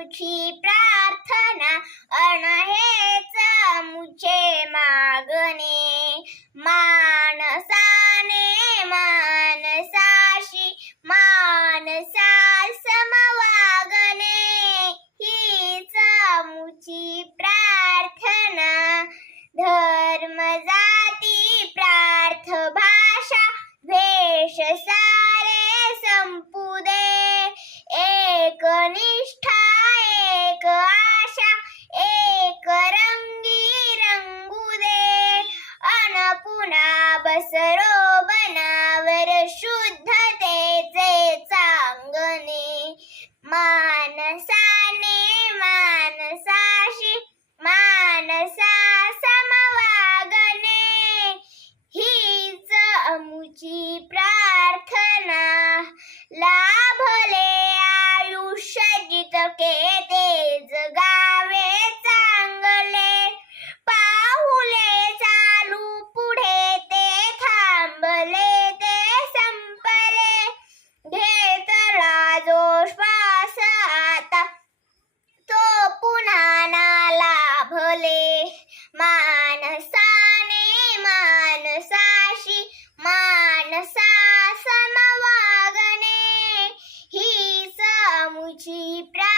तुझी प्रार्थना अन हेच मागणे. मानसाने मानसाशी मानसा समवागणे. हीच मुची प्रार्थना. धर्म जाती प्रार्थ भाषा वेश सारे संपुदे. एकनिष्ठ I Pasaro. noite pra